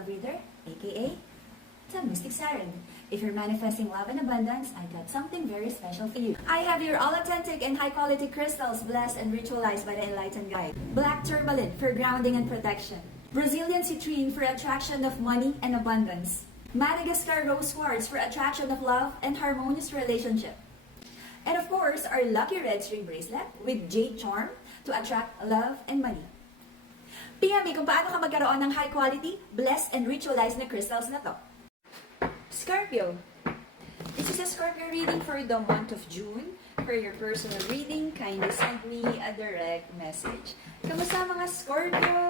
love reader, aka the Mystic Siren. If you're manifesting love and abundance, I got something very special for you. I have your all authentic and high quality crystals blessed and ritualized by the Enlightened Guide. Black tourmaline for grounding and protection. Brazilian citrine for attraction of money and abundance. Madagascar rose quartz for attraction of love and harmonious relationship. And of course, our lucky red string bracelet with jade charm to attract love and money. PM me kung paano ka magkaroon ng high quality, blessed and ritualized na crystals na to. Scorpio. This is a Scorpio reading for the month of June. For your personal reading, kindly send me a direct message. Kamusta mga Scorpio?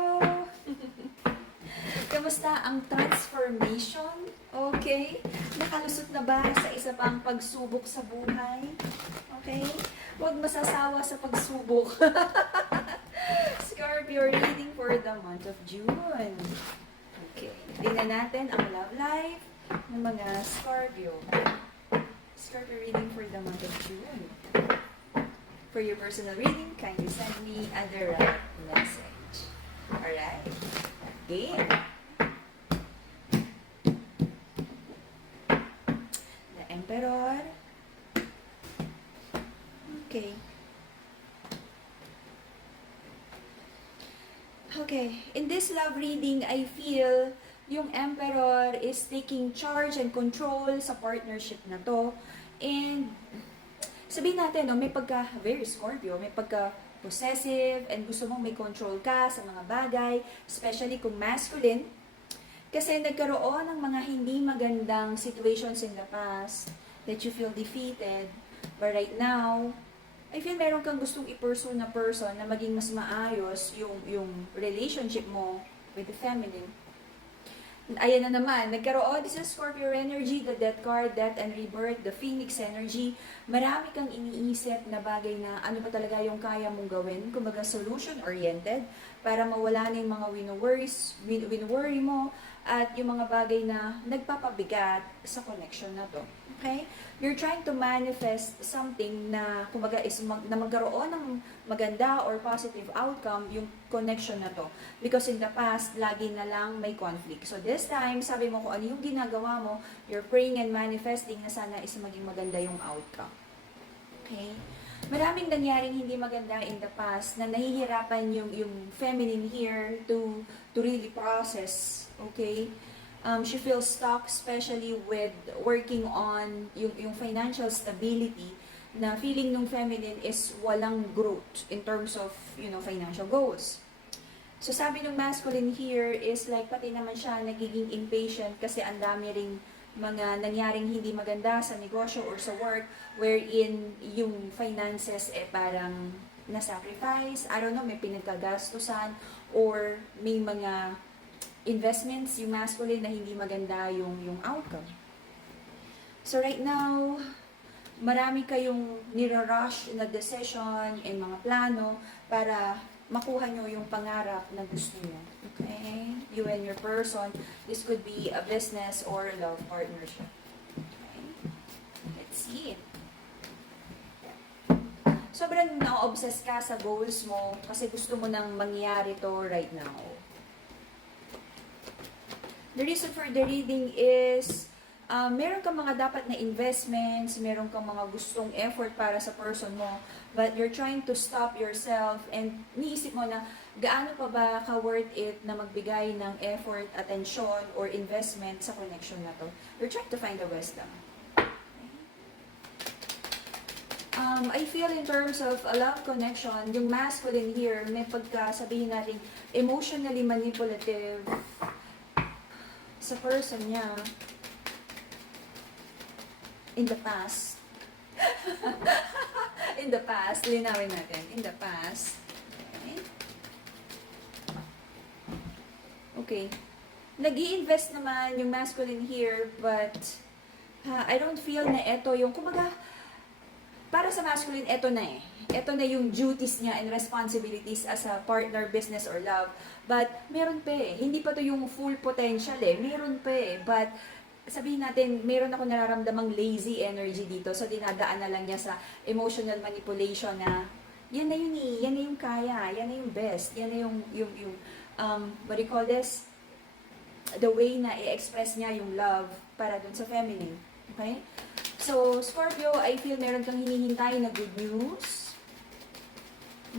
Kamusta ang transformation? Okay? Nakalusot na ba sa isa pang pagsubok sa buhay? Okay? Huwag masasawa sa pagsubok. Scorpio reading for the month of June. Okay. Tingnan natin ang love life ng mga Scorpio. Scorpio reading for the month of June. For your personal reading, kindly send me a direct message. Alright? Game. The Emperor. Okay. Okay, in this love reading, I feel yung Emperor is taking charge and control sa partnership na to. And sabihin natin, no, may pagka, very Scorpio, may pagka possessive and gusto mong may control ka sa mga bagay, especially kung masculine. Kasi nagkaroon ng mga hindi magandang situations in the past that you feel defeated. But right now, I feel meron kang gustong i-pursue na person na maging mas maayos yung relationship mo with the feminine. Ayan na naman, nagkaroon, this is Scorpio energy, the death card, death and rebirth, the phoenix energy. Marami kang iniisip na bagay na ano ba talaga yung kaya mong gawin, kumbaga solution-oriented, para mawala na yung mga wino-worry mo, at yung mga bagay na nagpapabigat sa connection na to. Okay? You're trying to manifest something na, kumbaga, na magkaroon ng maganda or positive outcome yung connection na to. Because in the past, lagi na lang may conflict. So this time, sabi mo kung ano yung ginagawa mo, you're praying and manifesting na sana is maging maganda yung outcome. Okay? Maraming nangyaring hindi maganda in the past na nahihirapan yung feminine here to really process. Okay? She feels stuck, especially with working on yung financial stability, na feeling ng feminine is walang growth in terms of, financial goals. So sabi ng masculine here is like pati naman siya nagiging impatient kasi ang dami ring mga nangyaring hindi maganda sa negosyo or sa work wherein yung finances parang na-sacrifice, I don't know, may pinagkagastusan or may mga investments yung masculine na hindi maganda yung outcome. So right now, marami kayong nirarush na decision and mga plano para makuha nyo yung pangarap na gusto nyo. Okay? You and your person, this could be a business or a love partnership. Okay? Let's see. Sobrang na-obsess ka sa goals mo kasi gusto mo nang mangyari to right now. The reason for the reading is meron kang mga dapat na investments, meron kang mga gustong effort para sa person mo, but you're trying to stop yourself and niisip mo na gaano pa ba ka-worth it na magbigay ng effort, attention, or investment sa connection na to. You're trying to find the wisdom. I feel in terms of a love connection, yung masculine here, may pagka, sabihin natin, emotionally manipulative sa person niya in the past. In the past, linawin natin. In the past. Okay. Nag-i-invest naman yung masculine here, but I don't feel na ito yung, kumbaga, para sa masculine, ito na eh. Ito na yung duties niya and responsibilities as a partner, business, or love. But, meron pa eh. Hindi pa to yung full potential eh. Meron pa eh. But, sabihin natin, meron ako nararamdamang lazy energy dito. So, dinadaan na lang niya sa emotional manipulation na, yan na yun eh. Yan na yung kaya. Yan na yung best. Yan na yung what do you call this? the way na i-express niya yung love para dun sa family. Okay? So, Scorpio, I feel meron kang hinihintay na good news.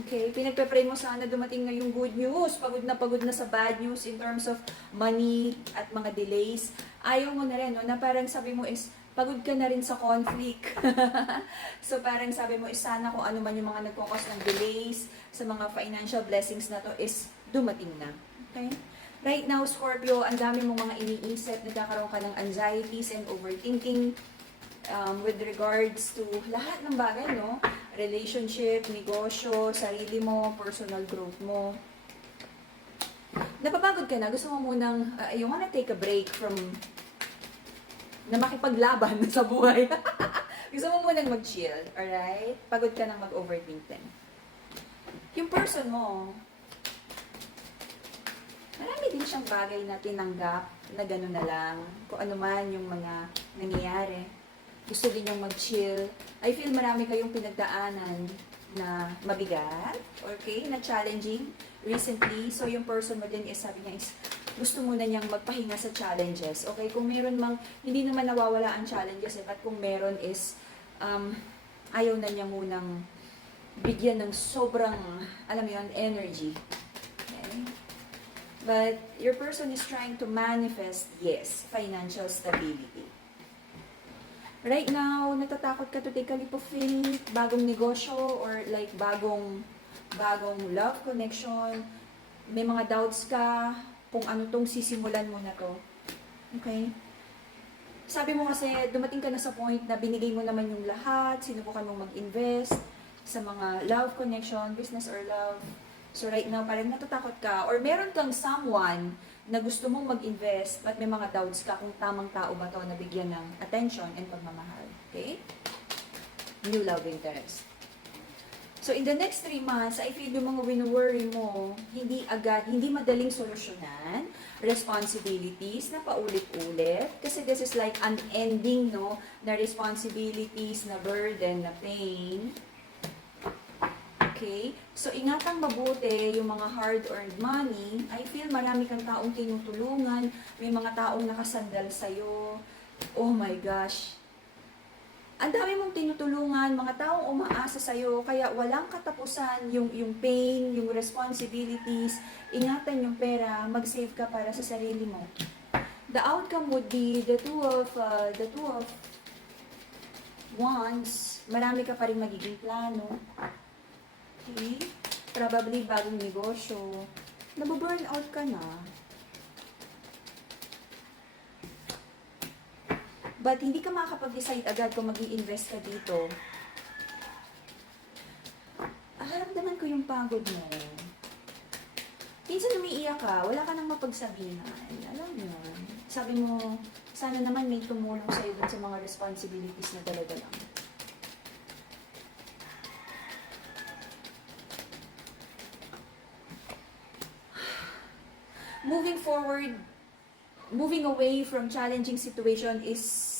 Okay? Pinagpe-pray mo sana dumating na yung good news. Pagod na sa bad news in terms of money at mga delays. Ayaw mo na rin, no? Na parang sabi mo is, pagod ka na rin sa conflict. So, parang sabi mo is, sana kung ano man yung mga nagkukos ng delays sa mga financial blessings na to is dumating na. Okay? Right now, Scorpio, ang dami mong mga iniisip, nagkakaroon ka ng anxieties and overthinking with regards to lahat ng bagay, no? Relationship, negosyo, sarili mo, personal growth mo. Napapagod ka na, gusto mo munang, you wanna take a break from na makipaglaban sa buhay. Gusto mo munang mag-chill, alright? Pagod ka nang mag-overthink din. Yung person mo, marami din siyang bagay na tinanggap na gano'n na lang. Kung ano man yung mga nangyayari. Gusto din niyang mag-chill. I feel marami kayong pinagdaanan na mabigat, okay, na challenging recently. So, yung person mo din is, sabi niya is, gusto mo na niyang magpahinga sa challenges. Okay, kung meron mang, hindi naman nawawala ang challenges, but kung meron is, ayaw na niya munang bigyan ng sobrang, alam mo yun, energy. Okay? But your person is trying to manifest, yes, financial stability. Right now, natatakot ka to take a leap of faith, bagong negosyo, or like bagong love connection. May mga doubts ka kung ano tong sisimulan mo na to. Okay? Sabi mo kasi, dumating ka na sa point na binigay mo naman yung lahat, sinubukan mong mag-invest sa mga love connection, business or love. So right now, parang natatakot ka, or meron kang someone na gusto mong mag-invest, but may mga doubts ka kung tamang tao ba to na bigyan ng attention and pagmamahal. Okay? New love interest. So in the next 3 months, I feel yung mga wino-worry mo, hindi madaling solusyonan, responsibilities na paulit-ulit, kasi this is like unending, no, na responsibilities, na burden, na pain. Okay? So, ingatang mabuti yung mga hard-earned money. I feel marami kang taong tinutulungan. May mga taong nakasandal sa'yo. Oh my gosh. Ang dami mong tinutulungan, mga taong umaasa sa'yo, kaya walang katapusan yung pain, yung responsibilities. Ingatan yung pera, mag-save ka para sa sarili mo. The outcome would be the two of wands. Marami ka pa rin magiging plano. Okay? Probably bagong negosyo. Nababurn out ka na. But hindi ka makakapag-decide agad kung mag-i-invest ka dito. Haramdaman ko yung pagod mo. Minsan umiiyak ka, wala ka nang mapagsabihan. Alam mo yun. Sabi mo, sana naman may tumulong sa'yo dun sa mga responsibilities na talaga lang. Moving forward, moving away from challenging situation is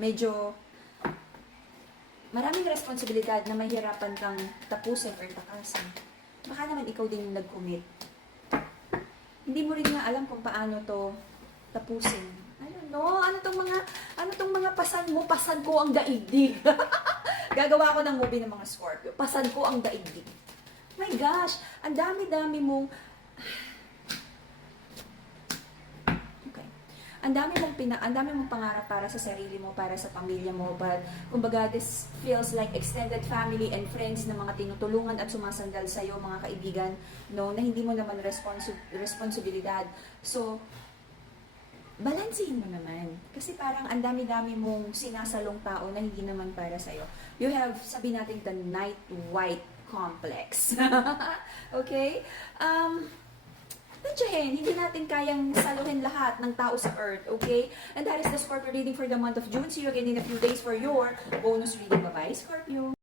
medyo maraming responsibilidad na mahirapan kang tapusin or takasan. Baka naman ikaw din yung nag-commit. Hindi mo rin nga alam kung paano to tapusin. I don't know, ano tong mga pasan mo? Pasan ko ang daigdig. Gagawa ko ng movie ng mga Scorpio. Pasan ko ang daigdig. My gosh, ang dami-dami mong ang dami mong pangarap para sa sarili mo, para sa pamilya mo, but kumbaga this feels like extended family and friends na mga tinutulungan at sumasandal sa iyo, mga kaibigan, no, na hindi mo naman responsibilidad. So balansehin mo naman kasi parang ang dami-dami mong sinasalong tao na hindi naman para sa iyo. You have, sabi natin, the night white complex. Okay? Tantyahin, hindi natin kayang saluhin lahat ng tao sa earth, okay? And that is the Scorpio reading for the month of June. See you again in a few days for your bonus reading. Bye-bye, Scorpio!